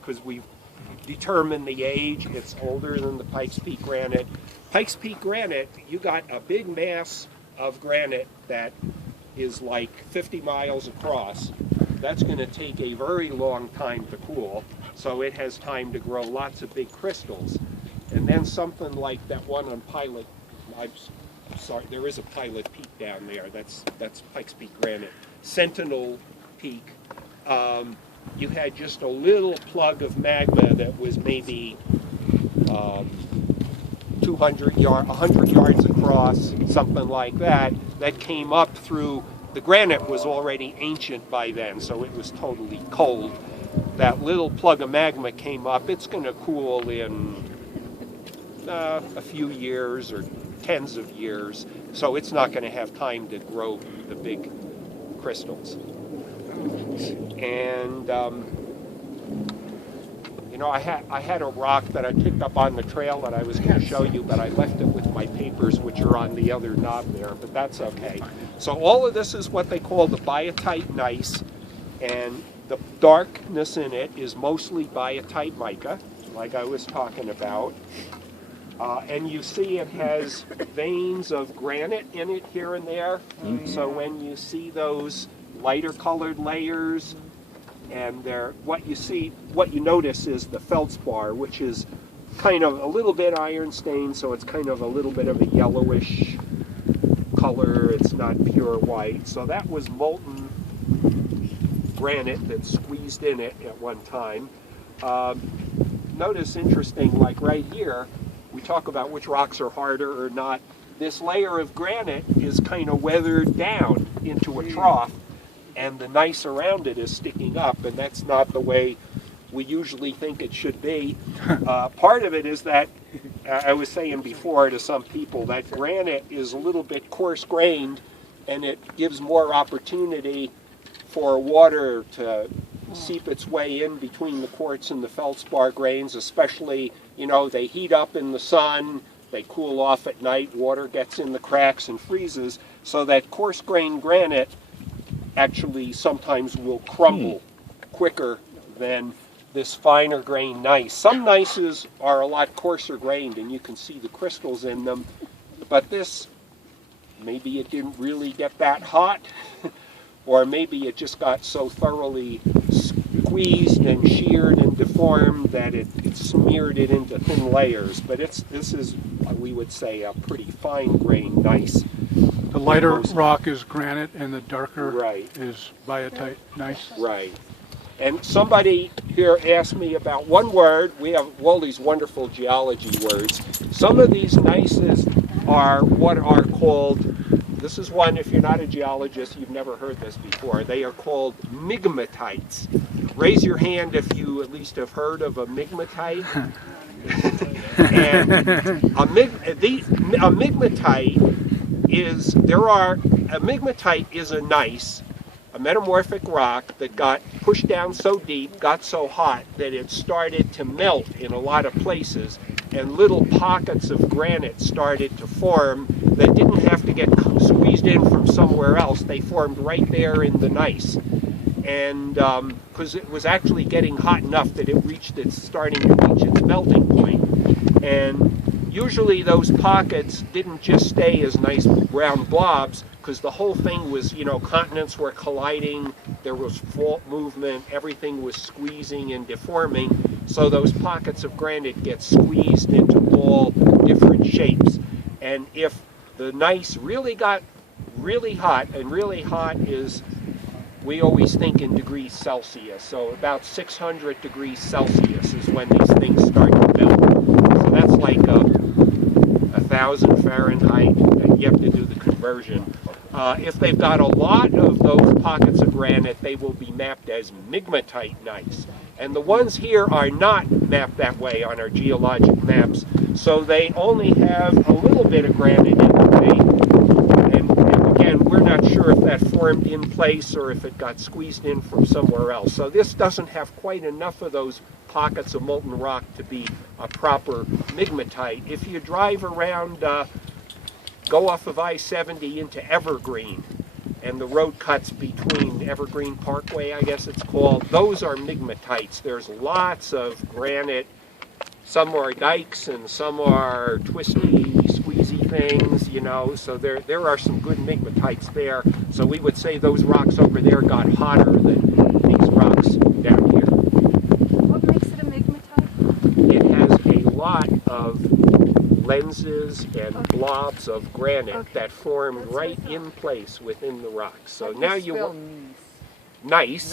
Because we've determined the age, it's older than the Pikes Peak granite. Pikes Peak granite, you got a big mass of granite that is like 50 miles across. That's going to take a very long time to cool, so it has time to grow lots of big crystals. And then something like that one on Pilot, I'm sorry, there is a Pilot Peak down there. That's Pikes Peak granite. Sentinel Peak. You had just a little plug of magma that was maybe 100 yards across, something like that, that came up through, the granite was already ancient by then, so it was totally cold. That little plug of magma came up. It's going to cool in a few years or tens of years, so it's not going to have time to grow the big crystals. And you know, I had a rock that I picked up on the trail that I was going to show you, but I left it with my papers, which are on the other knob there, but that's okay. So all of this is what they call the biotite gneiss, and the darkness in it is mostly biotite mica, like I was talking about. And you see it has veins of granite in it here and there. So when you see those lighter colored layers, and what you notice is the feldspar, which is kind of a little bit iron stained, so it's kind of a little bit of a yellowish color. It's not pure white. So that was molten granite that squeezed in it at one time. Notice, interesting, like right here, we talk about which rocks are harder or not. This layer of granite is kind of weathered down into a trough, and the gneiss around it is sticking up, and that's not the way we usually think it should be. Part of it is that, I was saying before to some people, that granite is a little bit coarse-grained, and it gives more opportunity for water to seep its way in between the quartz and the feldspar grains, especially, you know, they heat up in the sun, they cool off at night, water gets in the cracks and freezes, so that coarse-grained granite actually sometimes will crumble quicker than this finer grained gneiss. Some gneisses are a lot coarser grained and you can see the crystals in them, but this, maybe it didn't really get that hot, or maybe it just got so thoroughly squeezed and sheared and deformed that it smeared it into thin layers. But this is, we would say, a pretty fine grained gneiss. The lighter rock is granite and the darker is biotite gneiss. Right. And somebody here asked me about one word. We have all these wonderful geology words. Some of these gneisses are what are called, this is one, if you're not a geologist, you've never heard this before, they are called migmatites. Raise your hand if you at least have heard of a migmatite. And a migmatite is, a migmatite is a gneiss, a metamorphic rock that got pushed down so deep, got so hot that it started to melt in a lot of places, and little pockets of granite started to form that didn't have to get squeezed in from somewhere else. They formed right there in the gneiss. And because it was actually getting hot enough that it starting to reach its melting point. And usually those pockets didn't just stay as nice brown blobs, because the whole thing was, you know, continents were colliding, there was fault movement, everything was squeezing and deforming, so those pockets of granite get squeezed into all different shapes. And if the gneiss really got really hot, and really hot is, we always think in degrees Celsius, so about 600 degrees Celsius is when these things start to melt. So that's like 1,000 Fahrenheit, and you have to do the conversion. If they've got a lot of those pockets of granite, they will be mapped as migmatite gneiss. And the ones here are not mapped that way on our geologic maps, so they only have a little bit of granite in them. And again, we're not sure if that formed in place or if it got squeezed in from somewhere else. So this doesn't have quite enough of those pockets of molten rock to be a proper migmatite. If you drive around, go off of I-70 into Evergreen, and the road cuts between Evergreen Parkway, I guess it's called. Those are migmatites. There's lots of granite. Some are dikes and some are twisty, squeezy things, you know, so there are some good migmatites there. So we would say those rocks over there got hotter than these rocks down here. What makes it a migmatite? It has a lot of lenses and blobs of granite that formed right in place within the rocks. So now you... Nice,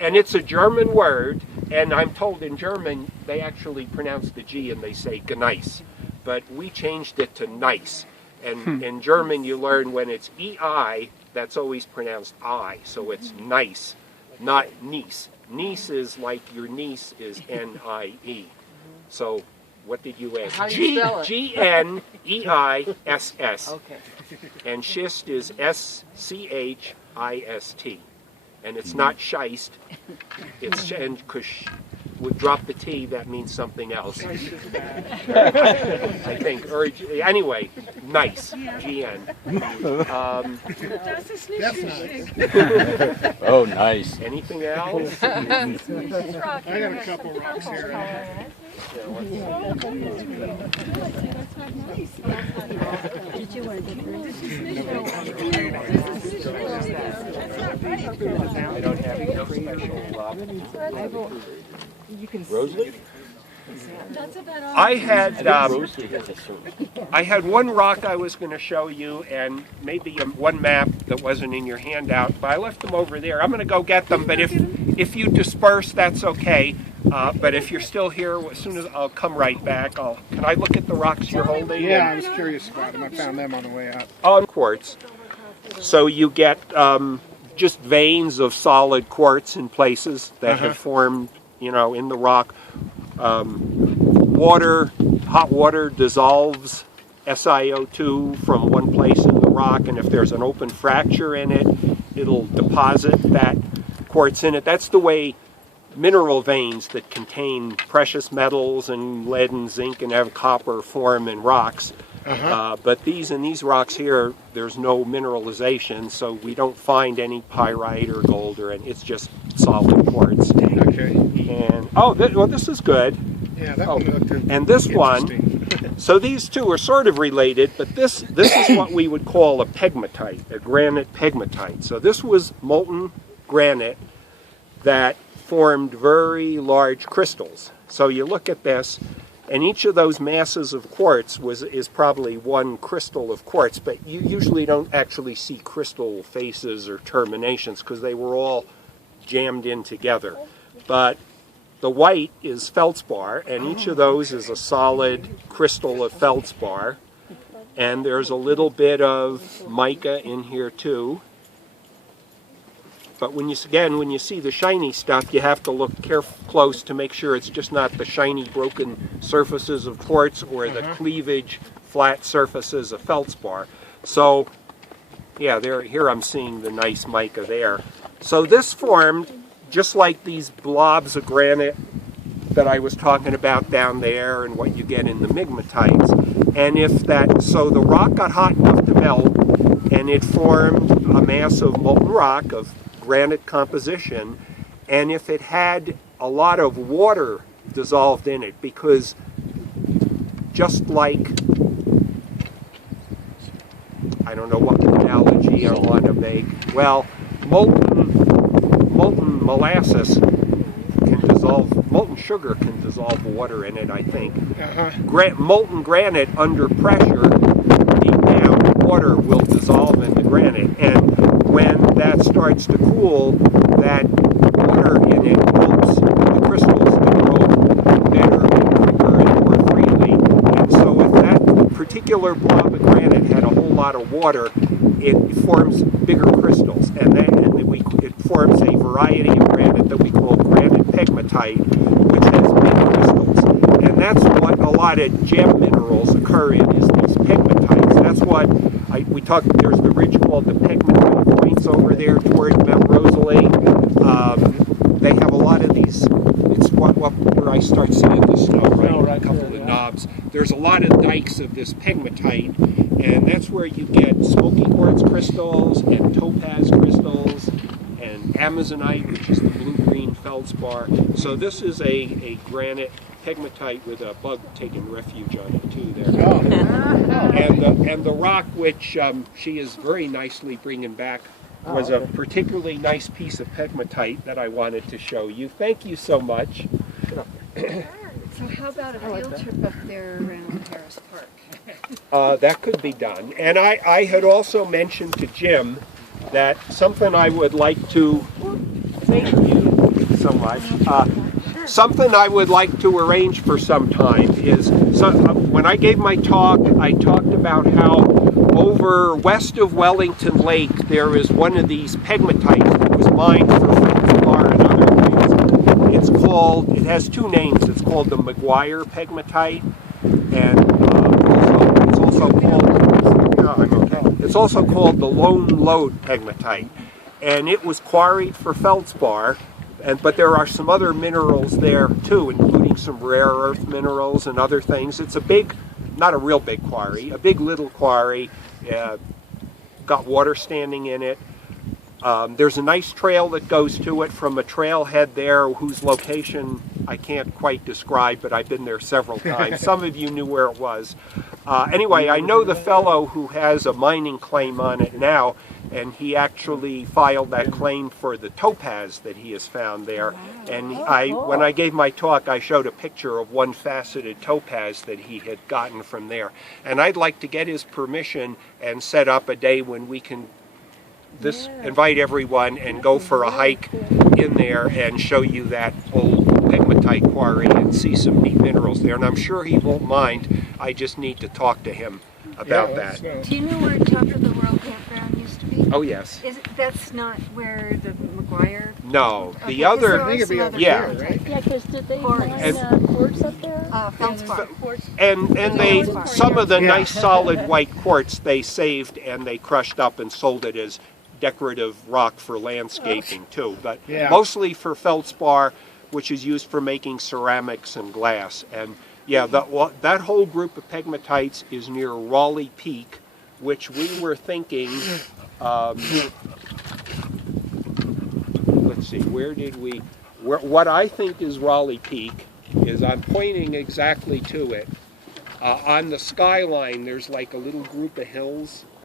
and it's a German word, and I'm told in German they actually pronounce the G and they say Gneis, but we changed it to nice. And in German you learn when it's EI, that's always pronounced I, so it's nice, not niece. Niece is like your niece is N-I-E. So what did you ask? How do you spell it? G-N-E-I-S-S. Okay. And schist is S-C-H-I-S-T. And it's not scheist. It's and because would drop the T, that means something else. I think. Or anyway, nice. GN. Oh, nice. Anything else? I got a couple rocks here. Did you want to get I don't have no special Rosalie? I had one rock I was going to show you, and maybe one map that wasn't in your handout, but I left them over there. I'm going to go get them, but if you disperse, that's okay. But if you're still here, as soon as I'll come right back. Can I look at the rocks you're holding? Yeah, I was curious about them. I found them on the way up. On quartz. So you get just veins of solid quartz in places that have formed, you know, in the rock. Hot water dissolves SiO2 from one place in the rock, and if there's an open fracture in it, it'll deposit that quartz in it. That's the way mineral veins that contain precious metals and lead and zinc and have copper form in rocks. But in these rocks here, there's no mineralization, so we don't find any pyrite or gold, it's just solid quartz. Okay. And this is good. Yeah, that one looked And this one, so these two are sort of related, but this is what we would call a pegmatite, a granite pegmatite. So this was molten granite that formed very large crystals. So you look at this, and each of those masses of quartz is probably one crystal of quartz, but you usually don't actually see crystal faces or terminations because they were all jammed in together. But the white is feldspar, and each of those is a solid crystal of feldspar. And there's a little bit of mica in here too. But when you see the shiny stuff, you have to look close to make sure it's just not the shiny broken surfaces of quartz or the cleavage flat surfaces of feldspar. So, yeah, here I'm seeing the nice mica there. So this formed just like these blobs of granite that I was talking about down there and what you get in the migmatites. And so the rock got hot enough to melt, and it formed a mass of molten rock of granite composition, and if it had a lot of water dissolved in it, because just like, I don't know what analogy I want to make, well, molten molasses can dissolve, molten sugar can dissolve water in it, I think. Molten granite under pressure, deep down, water will dissolve in the granite, and when that starts to cool, that water in it helps the crystals to grow better and quicker and more freely. And so if that particular blob of granite had a whole lot of water, it forms bigger crystals, and it forms a variety of granite that we call granite pegmatite, which has big crystals. And that's what a lot of gem minerals occur in, is these pegmatites. That's what we talked. There's the ridge called the pegmatite points over there toward Mount Rosalie. They have a lot of these. It's where I start seeing the snow, right? a couple of knobs. There's a lot of dikes of this pegmatite, and that's where you get smoky quartz crystals and topaz crystals and amazonite, which is the blue-green feldspar. So this is a granite pegmatite with a bug taking refuge on it too there. And the rock which she is very nicely bringing back was a particularly nice piece of pegmatite that I wanted to show you. Thank you so much. So how about a field trip up there around Harris Park? That could be done. And I had also mentioned to Jim that something I would like to, thank you so much, something I would like to arrange for some time is, when I gave my talk, I talked about how over west of Wellington Lake there is one of these pegmatites that was mined for feldspar and other things. It's called, it has two names. It's called the McGuire pegmatite, and it's also called the Lone Lode pegmatite, and it was quarried for feldspar. But there are some other minerals there too, including some rare earth minerals and other things. It's a big, not a real big quarry, a big little quarry, got water standing in it. There's a nice trail that goes to it from a trailhead there whose location I can't quite describe, but I've been there several times. Some of you knew where it was. Anyway, I know the fellow who has a mining claim on it now, and he actually filed that claim for the topaz that he has found there. And when I gave my talk, I showed a picture of one faceted topaz that he had gotten from there. And I'd like to get his permission and set up a day when we can invite everyone and go for a hike in there and show you that old pegmatite quarry and see some neat minerals there. And I'm sure he won't mind. I just need to talk to him about that. Do you know where Top of the World Campground used to be? Oh, yes. That's not where the McGuire? No, Okay, the other, I think it'd be over yeah. there, right? Yeah, because did they Quartz. mine quartz up there? Feldspar. and they, Feldspar. some of the nice solid white quartz they saved and they crushed up and sold it as decorative rock for landscaping too, but mostly for feldspar, which is used for making ceramics and glass. And yeah, that whole group of pegmatites is near Raleigh Peak, which we were thinking, let's see, what I think is Raleigh Peak is, I'm pointing exactly to it. On the skyline, there's like a little group of hills